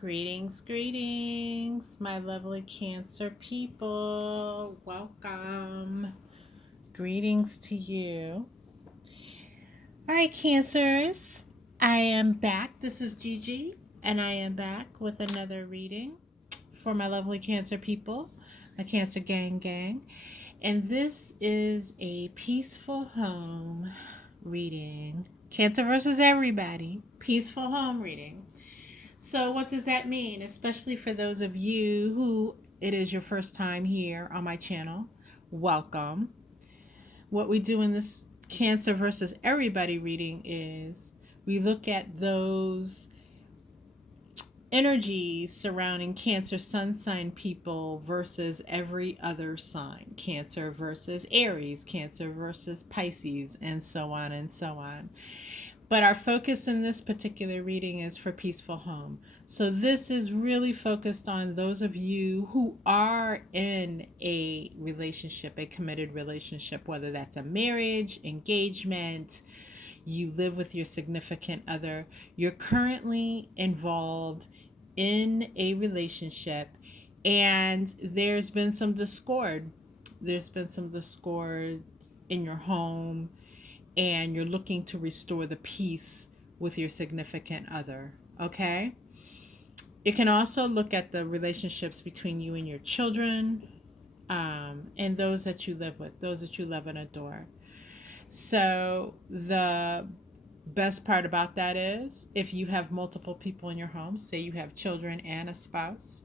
Greetings, greetings, my lovely Cancer people. Welcome. Greetings to you. All right, Cancers. I am back. This is Gigi, and I am back with another reading for my lovely Cancer people, a Cancer gang. And this is a peaceful home reading. Cancer versus everybody. Peaceful home reading. So, what does that mean? Especially for those of you who it is your first time here on my channel, welcome. What we do in this Cancer versus everybody reading is we look at those energies surrounding Cancer sun sign people versus every other sign. Cancer versus Aries, Cancer versus Pisces, and so on and so on. But our focus in this particular reading is for peaceful home. So this is really focused on those of you who are in a relationship, a committed relationship, whether that's a marriage, engagement, you live with your significant other, you're currently involved in a relationship, and there's been some discord. There's been some discord in your home, and you're looking to restore the peace with your significant other. Okay? You can also look at the relationships between you and your children, and those that you live with, those that you love and adore. So, the best part about that is if you have multiple people in your home, say you have children and a spouse,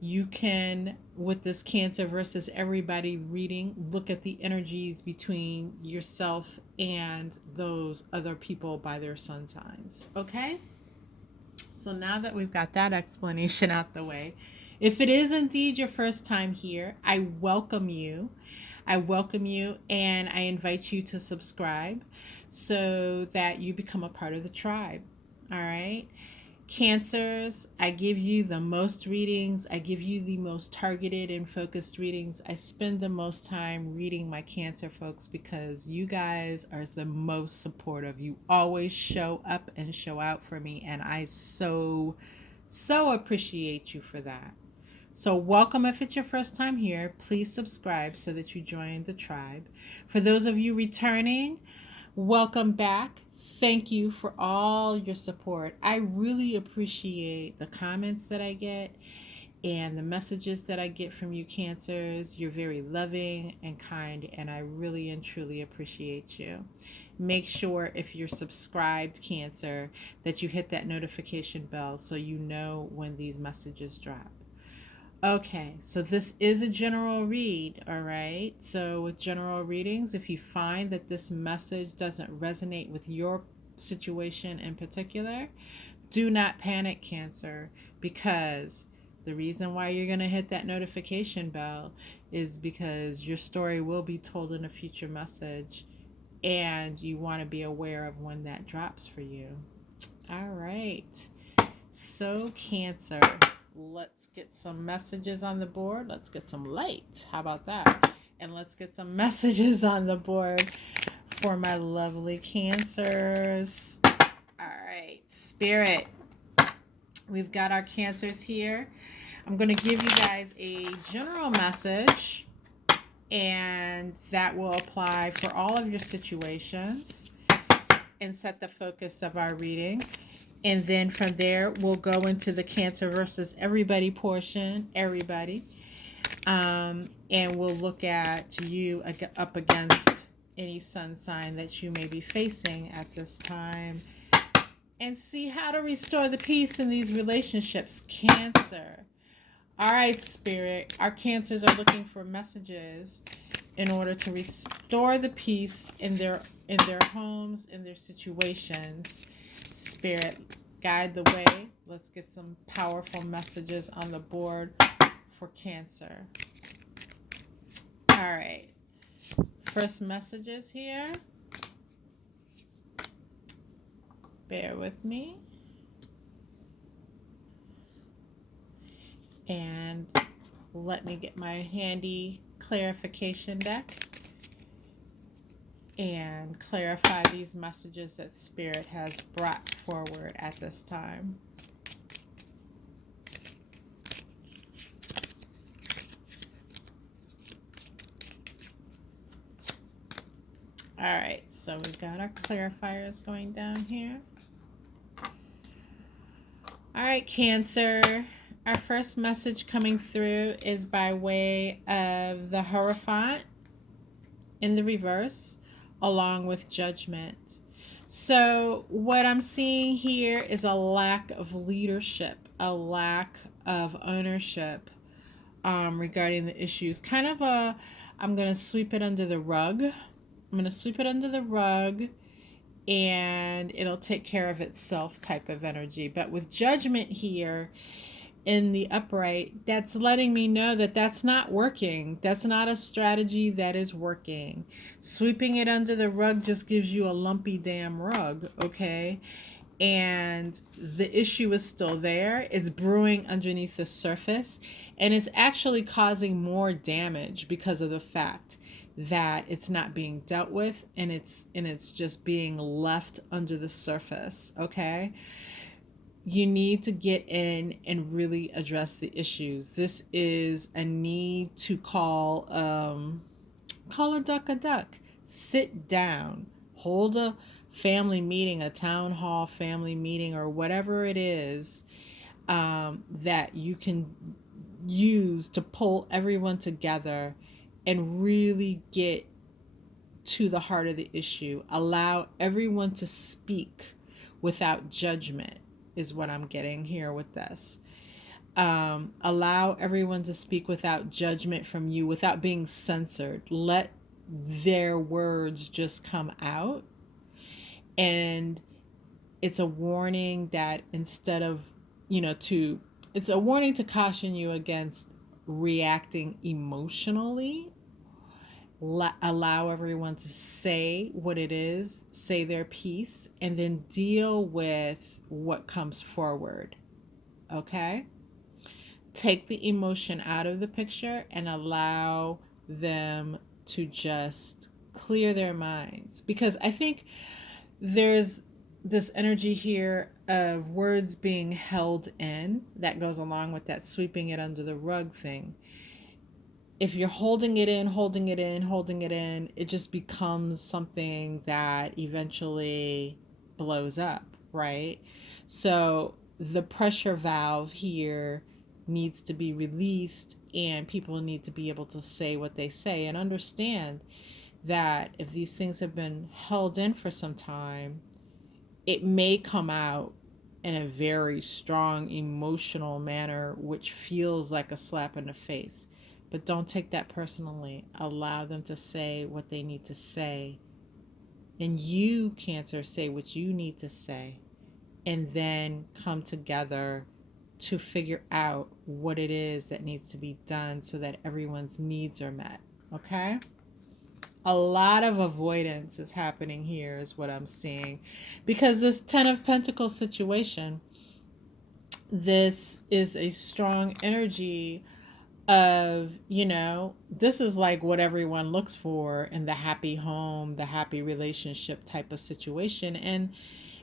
you can, with this Cancer versus everybody reading, look at the energies between yourself and those other people by their sun signs. Okay? So now that we've got that explanation out the way, if it is indeed your first time here, I welcome you. I welcome you, and I invite you to subscribe so that you become a part of the tribe. All right? Cancers, I give you the most readings. I give you the most targeted and focused readings. I spend the most time reading my Cancer folks because you guys are the most supportive. You always show up and show out for me, and I so appreciate you for that. So welcome if it's your first time here. Please subscribe so that you join the tribe. For those of you returning, welcome back. Thank you for all your support. I really appreciate the comments that I get and the messages that I get from you Cancers. You're very loving and kind, and I really and truly appreciate you. Make sure if you're subscribed Cancer that you hit that notification bell so you know when these messages drop. Okay, so this is a general read, all right? So with general readings, if you find that this message doesn't resonate with your situation in particular, do not panic, Cancer, because the reason why you're going to hit that notification bell is because your story will be told in a future message, and you want to be aware of when that drops for you. All right. So, Cancer, let's get some messages on the board. Let's get some light. How about that? And let's get some messages on the board for my lovely Cancers. All right, Spirit. We've got our Cancers here. I'm going to give you guys a general message, and that will apply for all of your situations and set the focus of our reading. And then from there, we'll go into the Cancer versus everybody portion, everybody. And we'll look at you up against any sun sign that you may be facing at this time and see how to restore the peace in these relationships, Cancer. All right, Spirit. Our Cancers are looking for messages in order to restore the peace in their homes, in their situations. Spirit, guide the way. Let's get some powerful messages on the board for Cancer. All right. First messages here. Bear with me. And let me get my handy clarification deck and clarify these messages that Spirit has brought forward at this time. All right, so we've got our clarifiers going down here. All right, Cancer. Our first message coming through is by way of the Hierophant in the reverse, along with Judgment. So, what I'm seeing here is a lack of leadership, a lack of ownership regarding the issues. Kind of I'm going to sweep it under the rug. I'm going to sweep it under the rug and it'll take care of itself type of energy. But with Judgment here in the upright, that's letting me know that that's not working. That's not a strategy that is working. Sweeping it under the rug just gives you a lumpy damn rug, okay? And the issue is still there. It's brewing underneath the surface, and it's actually causing more damage because of the fact that it's not being dealt with, and it's just being left under the surface, okay? You need to get in and really address the issues. This is a need to call a duck a duck. Sit down. Hold a family meeting, a town hall family meeting, or whatever it is that you can use to pull everyone together and really get to the heart of the issue. Allow everyone to speak without judgment is what I'm getting here with this. Allow everyone to speak without judgment from you, without being censored. Let their words just come out. And it's a warning that instead of, it's a warning to caution you against reacting emotionally. Allow everyone to say what it is, say their piece, and then deal with what comes forward. Okay? Take the emotion out of the picture and allow them to just clear their minds. Because I think there's this energy here of words being held in that goes along with that sweeping it under the rug thing. If you're holding it in, it just becomes something that eventually blows up, right? So the pressure valve here needs to be released, and people need to be able to say what they say and understand that if these things have been held in for some time, it may come out in a very strong emotional manner, which feels like a slap in the face. But don't take that personally. Allow them to say what they need to say. And you, Cancer, say what you need to say. And then come together to figure out what it is that needs to be done so that everyone's needs are met. Okay? A lot of avoidance is happening here is what I'm seeing. Because this Ten of Pentacles situation, this is a strong energy of, this is like what everyone looks for in the happy home, the happy relationship type of situation. And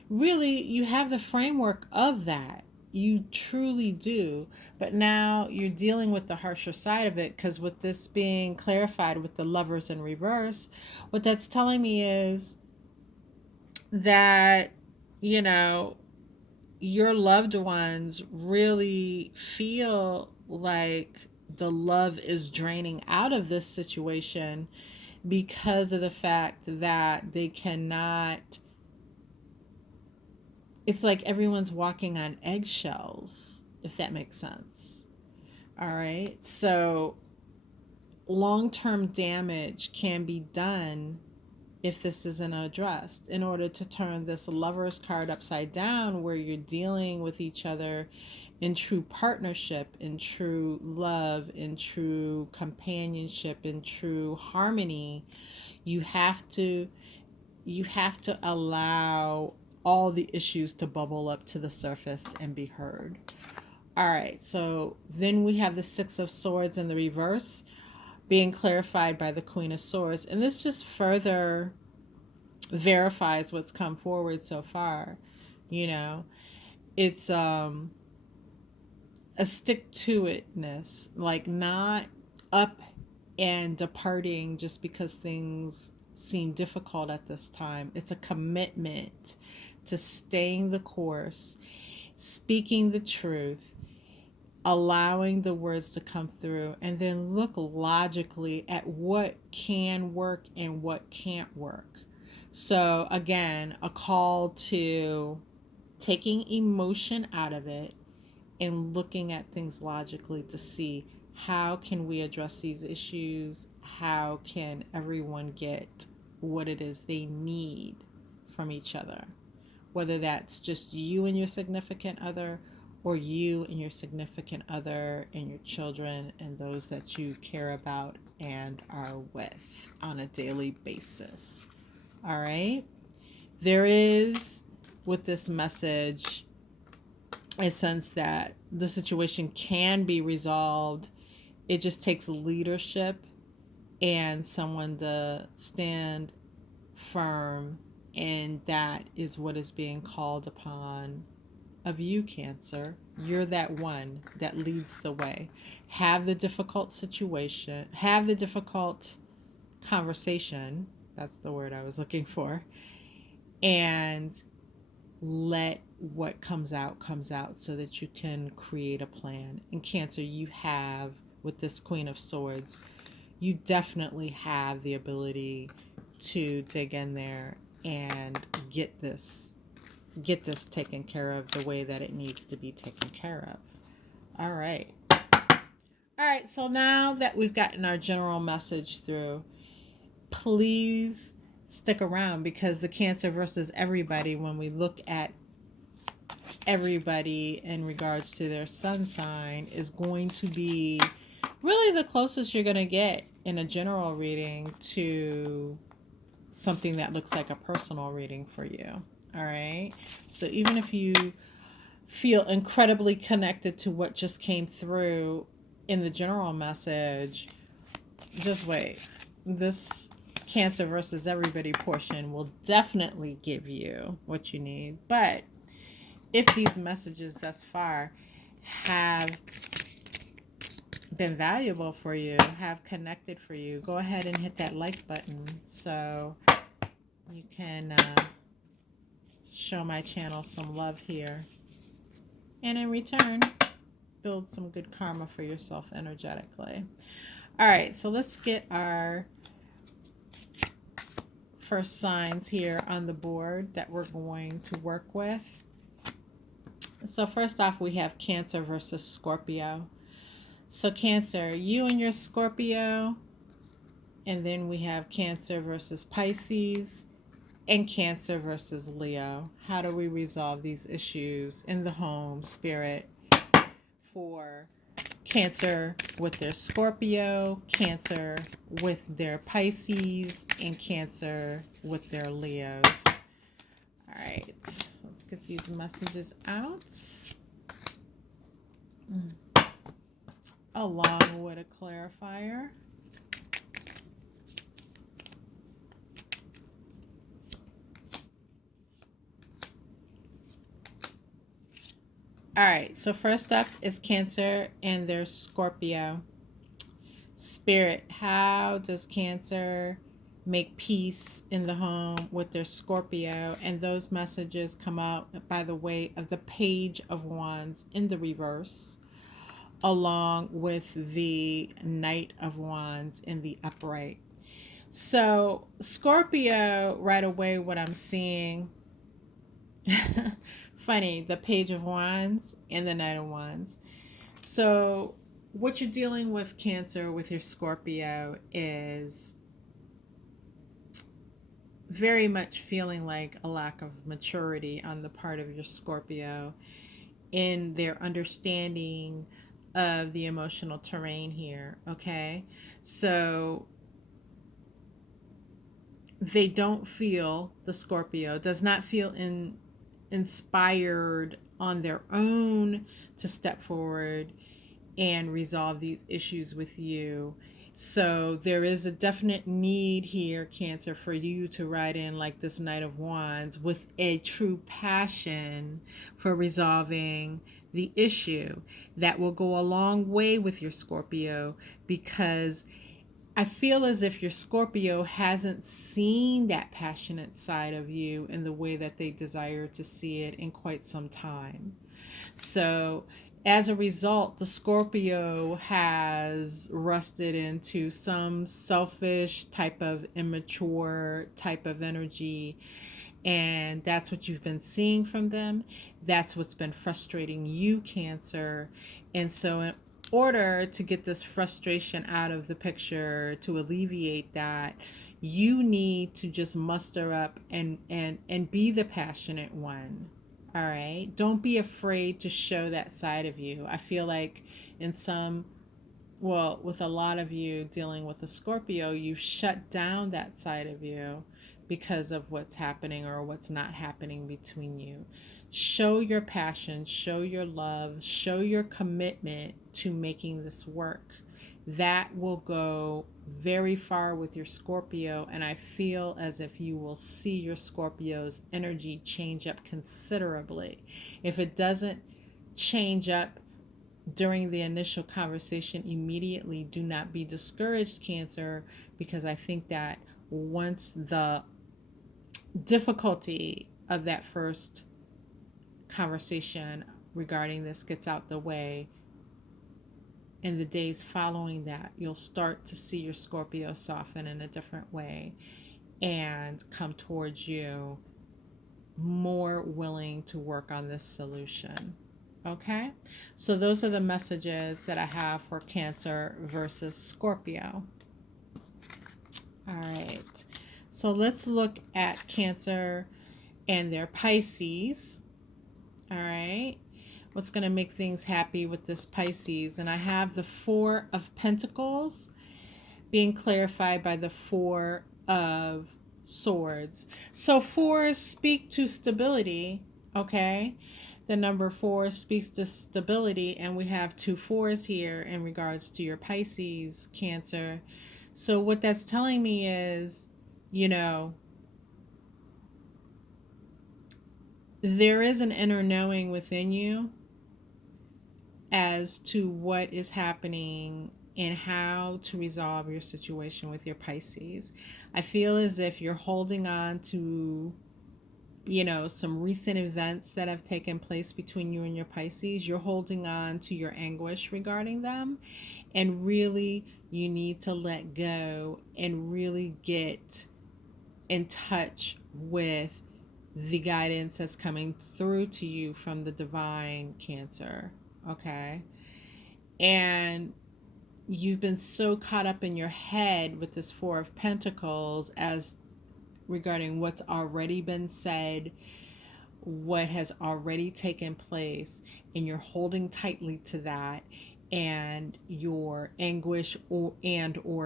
really, you have the framework of that. You truly do. But now you're dealing with the harsher side of it, because with this being clarified with the Lovers in reverse, what that's telling me is that, your loved ones really feel like the love is draining out of this situation because of the fact that they cannot. It's like everyone's walking on eggshells, if that makes sense. All right. So long-term damage can be done if this isn't addressed, in order to turn this Lover's card upside down, where you're dealing with each other in true partnership, in true love, in true companionship, in true harmony. You have to allow all the issues to bubble up to the surface and be heard. All right, so then we have the Six of Swords in the reverse being clarified by the Queen of Swords. And this just further verifies what's come forward so far. It's a stick-to-itness, like not up and departing just because things seem difficult at this time. It's a commitment to staying the course, speaking the truth, allowing the words to come through, and then look logically at what can work and what can't work. So, again, a call to taking emotion out of it and looking at things logically to see how can we address these issues? How can everyone get what it is they need from each other? Whether that's just you and your significant other, or you and your significant other and your children and those that you care about and are with on a daily basis. All right? There is, with this message, a sense that the situation can be resolved. It just takes leadership and someone to stand firm, and that is what is being called upon of you, Cancer. You're that one that leads the way. Have the difficult situation, have the difficult conversation, that's the word I was looking for, and let what comes out so that you can create a plan. And Cancer, you have, with this Queen of Swords, you definitely have the ability to dig in there and get this taken care of the way that it needs to be taken care of. All right. So now that we've gotten our general message through, please stick around, because the Cancer versus everybody, when we look at everybody in regards to their sun sign, is going to be really the closest you're going to get in a general reading to something that looks like a personal reading for you. All right. So even if you feel incredibly connected to what just came through in the general message, just wait. This Cancer versus everybody portion will definitely give you what you need. But if these messages thus far have been valuable for you, have connected for you, go ahead and hit that like button so you can show my channel some love here, and in return build some good karma for yourself energetically. All right, so let's get our first signs here on the board that we're going to work with. So first off, we have Cancer versus Scorpio. So Cancer, you and your Scorpio, and then we have Cancer versus Pisces, and Cancer versus Leo. How do we resolve these issues in the home, Spirit, for Cancer with their Scorpio, Cancer with their Pisces, and Cancer with their Leos? All right, let's get these messages out. Along with a clarifier. All right, so first up is Cancer and their Scorpio. Spirit, how does Cancer make peace in the home with their Scorpio? And those messages come out by the way of the Page of Wands in the reverse, along with the Knight of Wands in the upright. So Scorpio, right away, what I'm seeing, funny, the Page of Wands and the Knight of Wands. So what you're dealing with, Cancer, with your Scorpio, is very much feeling like a lack of maturity on the part of your Scorpio in their understanding of the emotional terrain here. Okay, so they don't feel, the Scorpio does not feel inspired on their own to step forward and resolve these issues with you. So there is a definite need here, Cancer, for you to ride in like this Knight of Wands with a true passion for resolving the issue. That will go a long way with your Scorpio, because I feel as if your Scorpio hasn't seen that passionate side of you in the way that they desire to see it in quite some time. So, as a result, the Scorpio has rusted into some selfish type of immature type of energy. And that's what you've been seeing from them. That's what's been frustrating you, Cancer. And so, in order to get this frustration out of the picture, to alleviate that, you need to just muster up and be the passionate one. All right, don't be afraid to show that side of you. I feel like in some, well, with a lot of you dealing with a Scorpio, you shut down that side of you because of what's happening or what's not happening between you. Show your passion, show your love, show your commitment to making this work. That will go very far with your Scorpio, and I feel as if you will see your Scorpio's energy change up considerably. If it doesn't change up during the initial conversation immediately, do not be discouraged, Cancer, because I think that once the difficulty of that first conversation regarding this gets out the way, in the days following that, you'll start to see your Scorpio soften in a different way and come towards you more willing to work on this solution. Okay, so those are the messages that I have for Cancer versus Scorpio. All right, so let's look at Cancer and their Pisces. All right, what's going to make things happy with this Pisces? And I have the Four of Pentacles being clarified by the Four of Swords. So fours speak to stability, okay? The number 4 speaks to stability, and we have 2 fours here in regards to your Pisces, Cancer. So what that's telling me is, you know, there is an inner knowing within you as to what is happening and how to resolve your situation with your Pisces. I feel as if you're holding on to, you know, some recent events that have taken place between you and your Pisces. You're holding on to your anguish regarding them, and really you need to let go and really get in touch with the guidance that's coming through to you from the divine, Cancer. Okay, and you've been so caught up in your head with this Four of Pentacles as regarding what's already been said, what has already taken place, and you're holding tightly to that, and your anguish or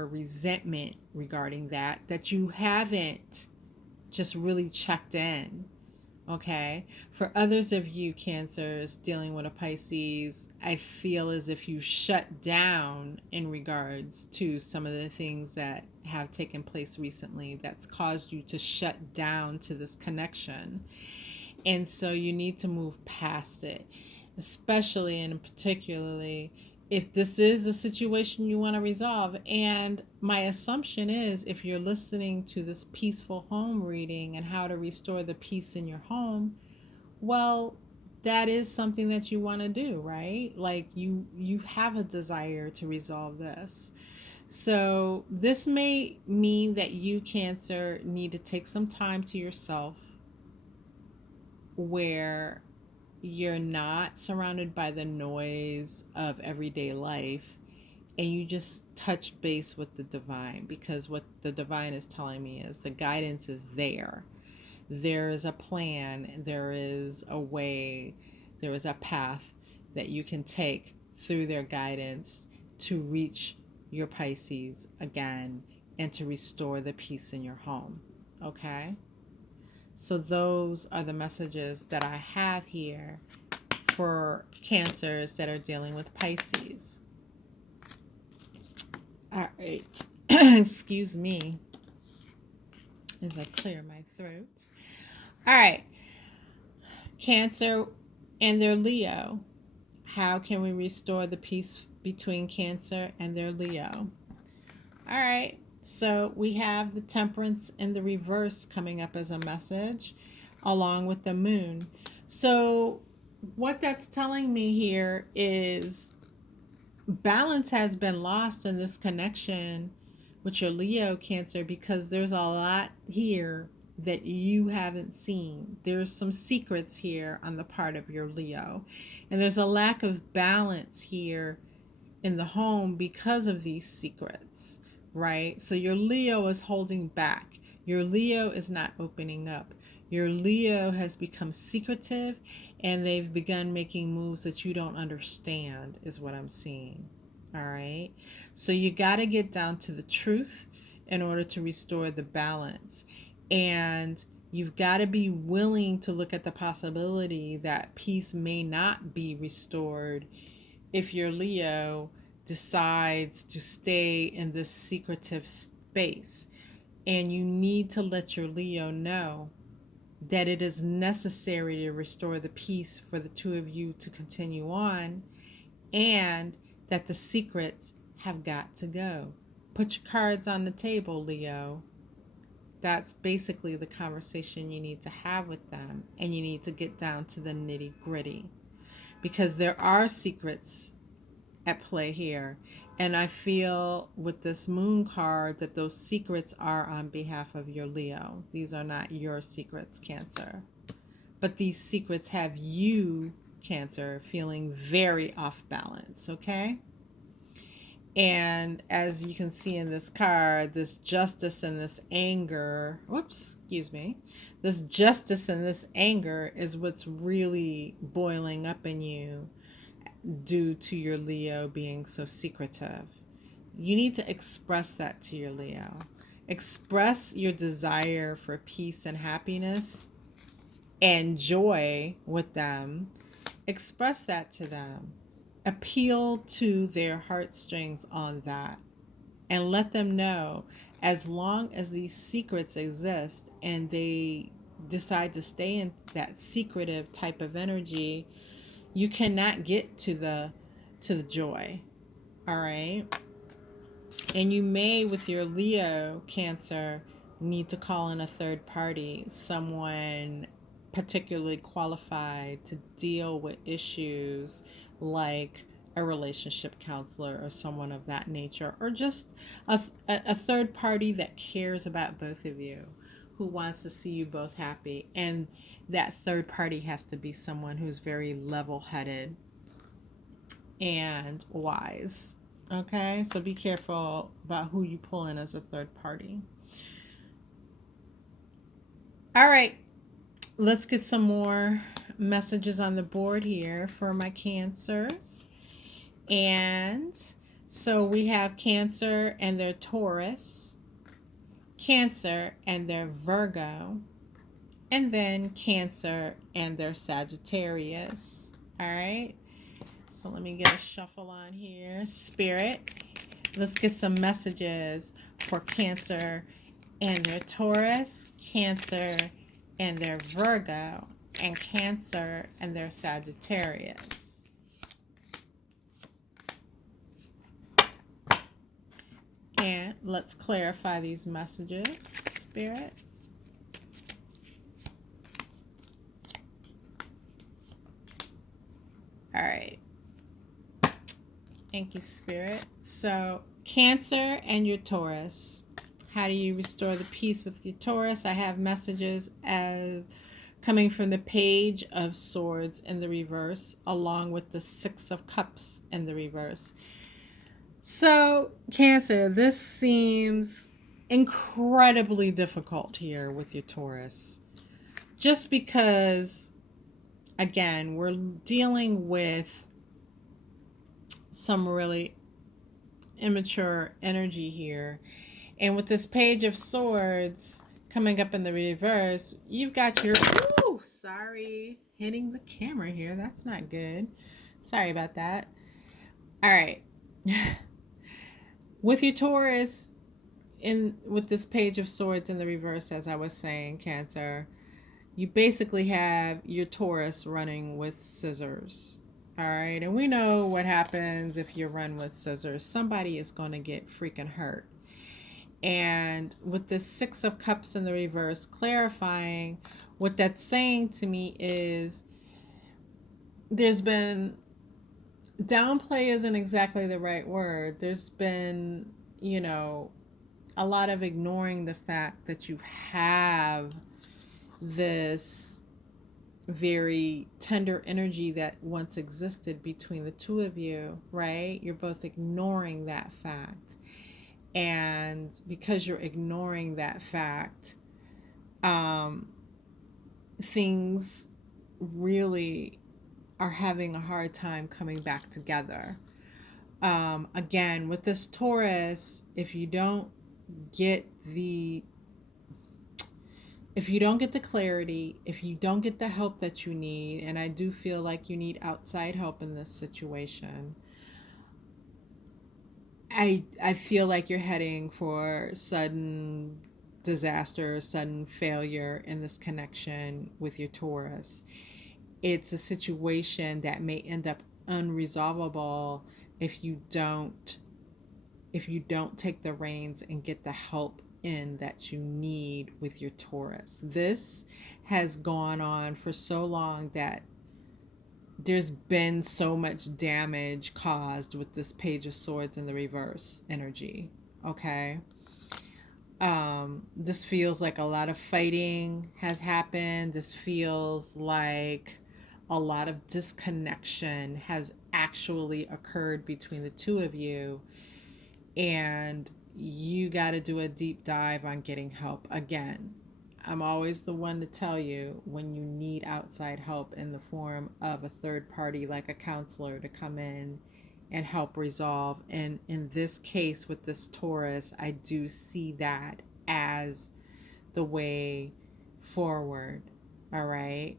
resentment regarding that you haven't just really checked in. Okay, for others of you Cancers dealing with a Pisces, I feel as if you shut down in regards to some of the things that have taken place recently that's caused you to shut down to this connection. And so you need to move past it, especially and particularly if this is a situation you want to resolve. And my assumption is, if you're listening to this peaceful home reading and how to restore the peace in your home, well, that is something that you want to do, right? Like you have a desire to resolve this. So this may mean that you, Cancer, need to take some time to yourself where you're not surrounded by the noise of everyday life, and you just touch base with the divine, because what the divine is telling me is the guidance is there. There is a plan, there is a way, there is a path that you can take through their guidance to reach your Pisces again and to restore the peace in your home. Okay? So those are the messages that I have here for Cancers that are dealing with Pisces. All right. Excuse me as I clear my throat. All right. Cancer and their Leo. How can we restore the peace between Cancer and their Leo? All right. So we have the Temperance in the reverse coming up as a message along with the moon. So what that's telling me here is balance has been lost in this connection with your Leo Cancer because there's a lot here that you haven't seen. There's some secrets here on the part of your Leo. And there's a lack of balance here in the home because of these secrets, right? So your Leo is holding back. Your Leo is not opening up. Your Leo has become secretive and they've begun making moves that you don't understand, is what I'm seeing. All right. So you got to get down to the truth in order to restore the balance. And you've got to be willing to look at the possibility that peace may not be restored if your Leo decides to stay in this secretive space. And you need to let your Leo know that it is necessary to restore the peace for the two of you to continue on, and that the secrets have got to go. Put your cards on the table, Leo. That's basically the conversation you need to have with them, and you need to get down to the nitty gritty because there are secrets at play here. And I feel with this moon card that those secrets are on behalf of your Leo. These are not your secrets, Cancer. But these secrets have you, Cancer, feeling very off balance, okay? And as you can see in this card, this justice and this anger, this justice and this anger is what's really boiling up in you due to your Leo being so secretive. You need to express that to your Leo. Express your desire for peace and happiness and joy with them. Express that to them. Appeal to their heartstrings on that. And let them know, as long as these secrets exist and they decide to stay in that secretive type of energy, you cannot get to the joy. All right. And you may, with your Leo Cancer, need to call in a third party, someone particularly qualified to deal with issues like a relationship counselor or someone of that nature, or just a third party that cares about both of you, who wants to see you both happy. And that third party has to be someone who's very level-headed and wise. Okay, so be careful about who you pull in as a third party. All right, let's get some more messages on the board here for my Cancers. And so we have Cancer and their Taurus, Cancer and their Virgo, and then Cancer and their Sagittarius. All right. So let me get a shuffle on here. Spirit, let's get some messages for Cancer and their Taurus, Cancer and their Virgo, and Cancer and their Sagittarius. And let's clarify these messages, Spirit. All right. Thank you, Spirit. So, Cancer and your Taurus. How do you restore the peace with your Taurus? I have messages coming from the Page of Swords in the reverse, along with the Six of Cups in the reverse. So, Cancer, this seems incredibly difficult here with your Taurus. Just because, again, we're dealing with some really immature energy here. And with this Page of Swords coming up in the reverse, you've got your... Ooh, sorry. Hitting the camera here. That's not good. Sorry about that. All right. With your Taurus, with this Page of Swords in the reverse, as I was saying, Cancer, you basically have your Taurus running with scissors. All right. And we know what happens if you run with scissors. Somebody is going to get freaking hurt. And with the Six of Cups in the reverse clarifying, what that's saying to me is there's been, downplay isn't exactly the right word. There's been, you know, a lot of ignoring the fact that you have this very tender energy that once existed between the two of you, right? You're both ignoring that fact. And because you're ignoring that fact, things really are having a hard time coming back together. Again, with this Taurus, get the if you don't get the clarity, if you don't get the help that you need, and I do feel like you need outside help in this situation, I feel like you're heading for sudden disaster, sudden failure in this connection with your Taurus. It's a situation that may end up unresolvable if you don't take the reins and get the help in that you need with your Taurus. This has gone on for so long that there's been so much damage caused with this Page of Swords in the reverse energy. Okay. This feels like a lot of fighting has happened. This feels like a lot of disconnection has actually occurred between the two of you, and you got to do a deep dive on getting help. Again, I'm always the one to tell you when you need outside help in the form of a third party like a counselor to come in and help resolve. And in this case with this Taurus, I do see that as the way forward. All right.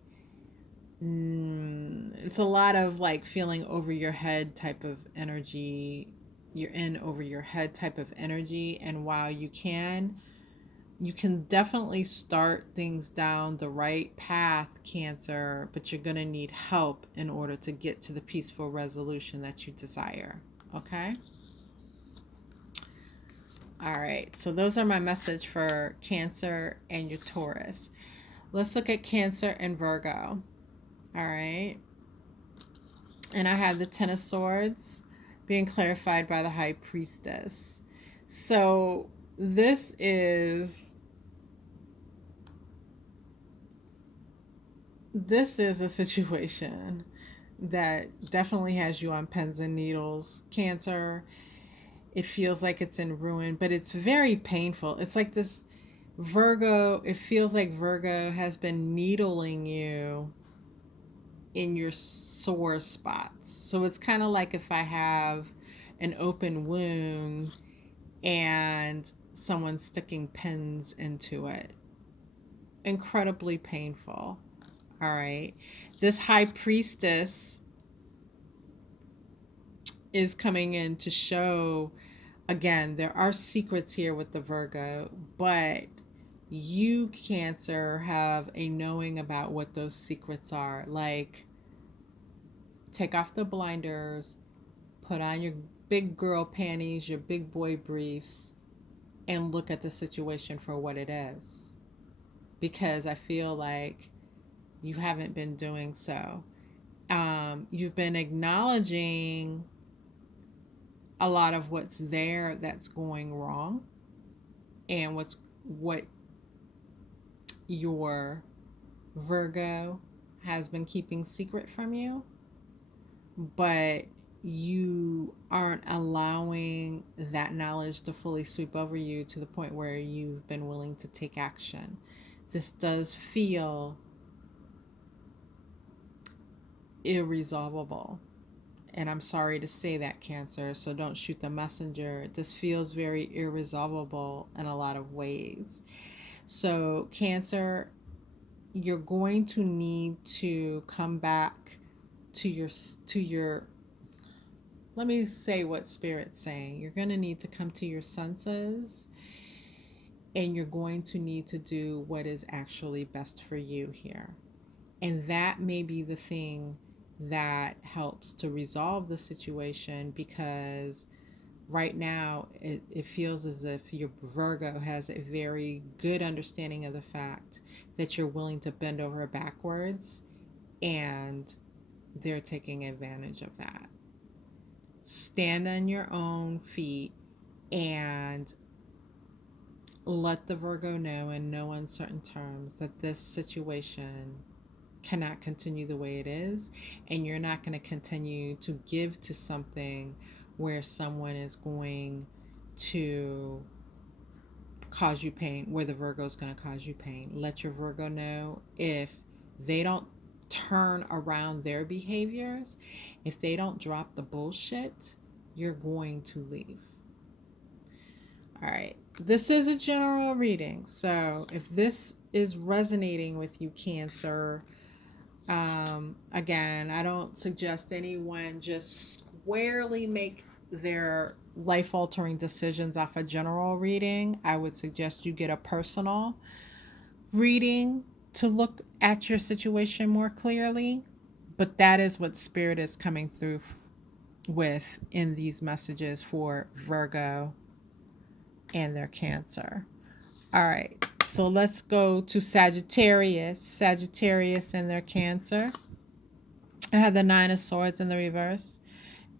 It's a lot of like feeling over your head type of energy. You're in over your head type of energy. And while you can definitely start things down the right path, Cancer, but you're going to need help in order to get to the peaceful resolution that you desire. Okay? All right. So those are my message for Cancer and your Taurus. Let's look at Cancer and Virgo. All right. And I have the Ten of Swords being clarified by the High Priestess. So this is a situation that definitely has you on pins and needles, Cancer. It feels like it's in ruin, but it's very painful. It's like this Virgo, it feels like Virgo has been needling you in your sore spots. So it's kind of like if I have an open wound and someone sticking pins into it. Incredibly painful. All right. This High Priestess is coming in to show, again, there are secrets here with the Virgo, but you, Cancer, have a knowing about what those secrets are. Like, take off the blinders, put on your big girl panties, your big boy briefs, and look at the situation for what it is. Because I feel like you haven't been doing so. You've been acknowledging a lot of what's there that's going wrong, and what your Virgo has been keeping secret from you, but you aren't allowing that knowledge to fully sweep over you to the point where you've been willing to take action. This does feel irresolvable. And I'm sorry to say that, Cancer, so don't shoot the messenger. This feels very irresolvable in a lot of ways. So, Cancer, you're going to need to come back to your let me say what Spirit's saying. You're going to need to come to your senses, and you're going to need to do what is actually best for you here. And that may be the thing that helps to resolve the situation, because right now it feels as if your Virgo has a very good understanding of the fact that you're willing to bend over backwards, and they're taking advantage of that. Stand on your own feet and let the Virgo know in no uncertain terms that this situation cannot continue the way it is, and you're not going to continue to give to something where someone is going to cause you pain, where the Virgo is going to cause you pain. Let your Virgo know if they don't turn around their behaviors, if they don't drop the bullshit, you're going to leave. All right. This is a general reading. So if this is resonating with you, Cancer, again, I don't suggest anyone just squarely make their life altering decisions off a general reading. I would suggest you get a personal reading to look at your situation more clearly. But that is what Spirit is coming through with in these messages for Virgo and their Cancer. All right, so let's go to Sagittarius and their Cancer. I have the Nine of Swords in the reverse,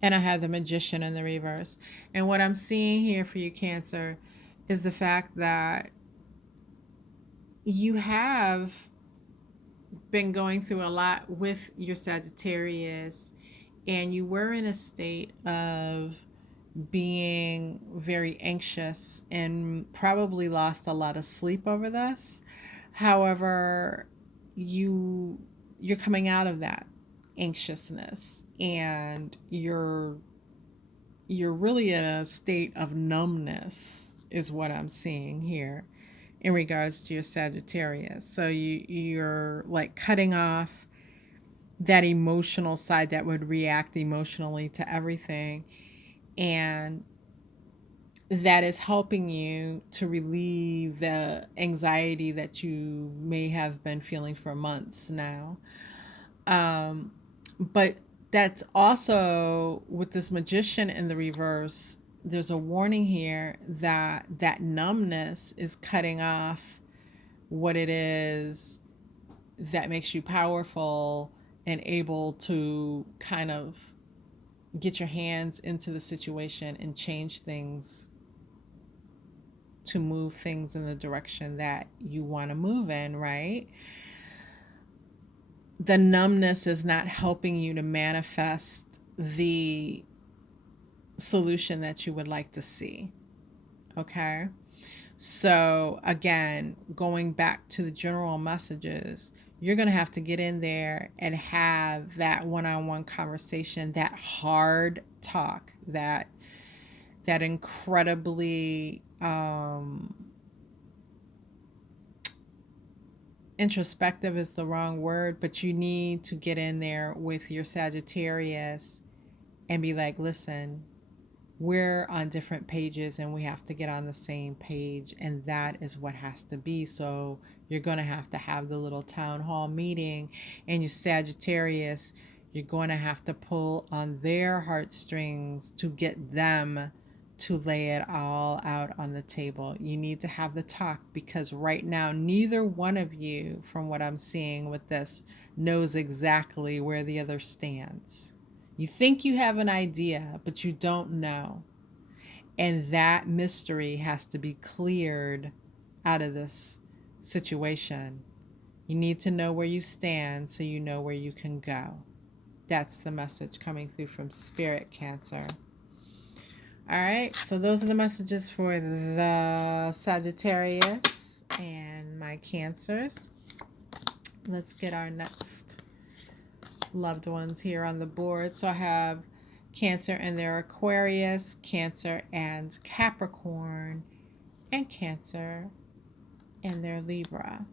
and I have the Magician in the reverse. And what I'm seeing here for you, Cancer, is the fact that you have been going through a lot with your Sagittarius, and you were in a state of being very anxious and probably lost a lot of sleep over this. However, you're coming out of that anxiousness, and you're really in a state of numbness is what I'm seeing here in regards to your Sagittarius. So you're like cutting off that emotional side that would react emotionally to everything, and that is helping you to relieve the anxiety that you may have been feeling for months now. But that's also with this Magician in the reverse. There's a warning here that that numbness is cutting off what it is that makes you powerful and able to kind of get your hands into the situation and change things to move things in the direction that you want to move in, right? The numbness is not helping you to manifest the solution that you would like to see. Okay? So, again, going back to the general messages, you're going to have to get in there and have that one-on-one conversation, that hard talk, that incredibly introspective is the wrong word, but you need to get in there with your Sagittarius and be like, listen, we're on different pages and we have to get on the same page, and that is what has to be. So you're going to have the little town hall meeting, and your Sagittarius, you're going to have to pull on their heartstrings to get them to lay it all out on the table. You need to have the talk, because right now neither one of you, from what I'm seeing with this, knows exactly where the other stands. You think you have an idea, but you don't know. And that mystery has to be cleared out of this situation. You need to know where you stand so you know where you can go. That's the message coming through from Spirit, Cancer. All right, so those are the messages for the Sagittarius and my Cancers. Let's get our next loved ones here on the board. So I have Cancer and their Aquarius, Cancer and Capricorn, and Cancer and their Libra.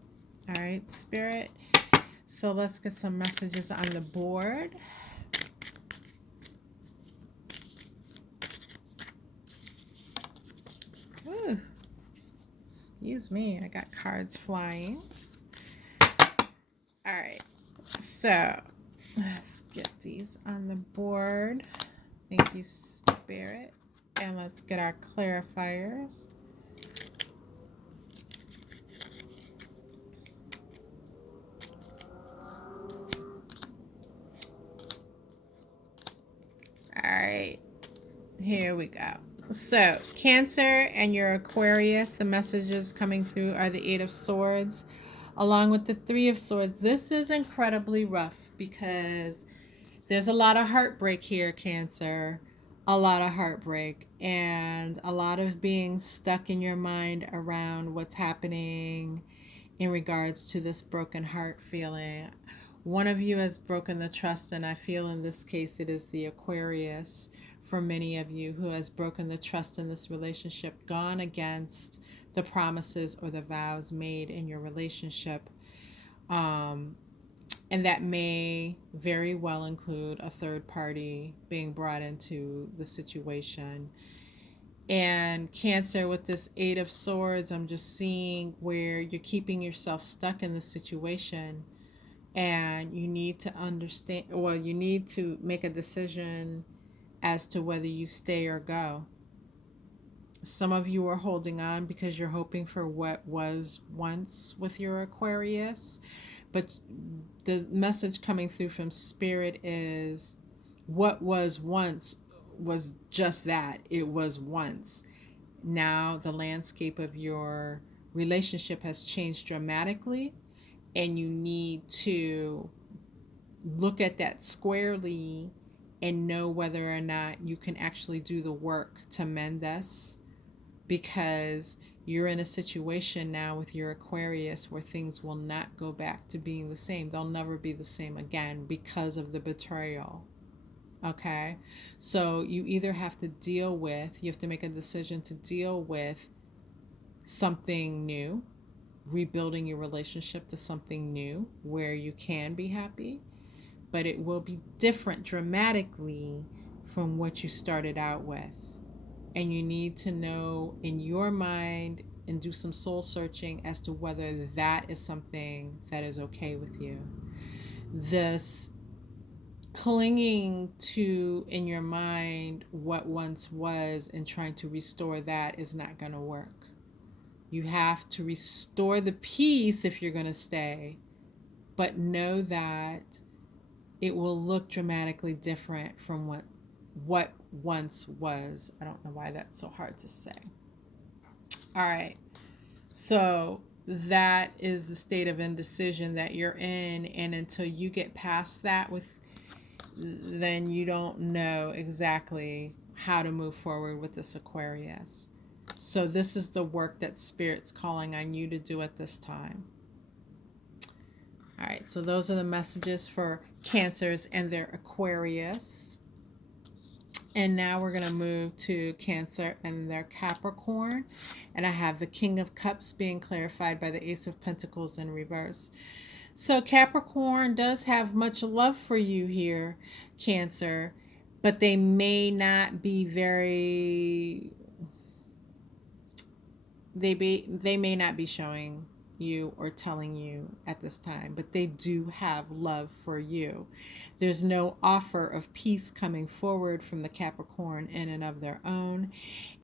All right, Spirit. So let's get some messages on the board. Ooh. Excuse me, I got cards flying. All right, so let's get these on the board. Thank you, Spirit. And let's get our clarifiers. All right, here we go. So, Cancer and your Aquarius, the messages coming through are the Eight of Swords along with the Three of Swords. This is incredibly rough because there's a lot of heartbreak here, Cancer. A lot of heartbreak and a lot of being stuck in your mind around what's happening in regards to this broken heart feeling. One of you has broken the trust, and I feel in this case it is the Aquarius for many of you who has broken the trust in this relationship, gone against the promises or the vows made in your relationship. And that may very well include a third party being brought into the situation. And Cancer, with this Eight of Swords, I'm just seeing where you're keeping yourself stuck in the situation and you need to understand, well, you need to make a decision as to whether you stay or go. Some of you are holding on because you're hoping for what was once with your Aquarius, but the message coming through from Spirit is what was once was just that. It was once. Now the landscape of your relationship has changed dramatically, and you need to look at that squarely and know whether or not you can actually do the work to mend this, because you're in a situation now with your Aquarius where things will not go back to being the same. They'll never be the same again because of the betrayal. Okay? So you either have to deal with, you have to make a decision to deal with something new, rebuilding your relationship to something new where you can be happy, but it will be different dramatically from what you started out with. And you need to know in your mind and do some soul searching as to whether that is something that is okay with you. This clinging to in your mind what once was and trying to restore that is not going to work. You have to restore the peace if you're going to stay, but know that it will look dramatically different from what once was. I don't know why that's so hard to say. All right. So that is the state of indecision that you're in, and until you get past that then you don't know exactly how to move forward with this Aquarius. So this is the work that Spirit's calling on you to do at this time. All right, so those are the messages for Cancers and their Aquarius. And now we're going to move to Cancer and their Capricorn. And I have the King of Cups being clarified by the Ace of Pentacles in reverse. So Capricorn does have much love for you here, Cancer, but they may not be very, they may not be showing you or telling you at this time, but they do have love for you. There's no offer of peace coming forward from the Capricorn in and of their own.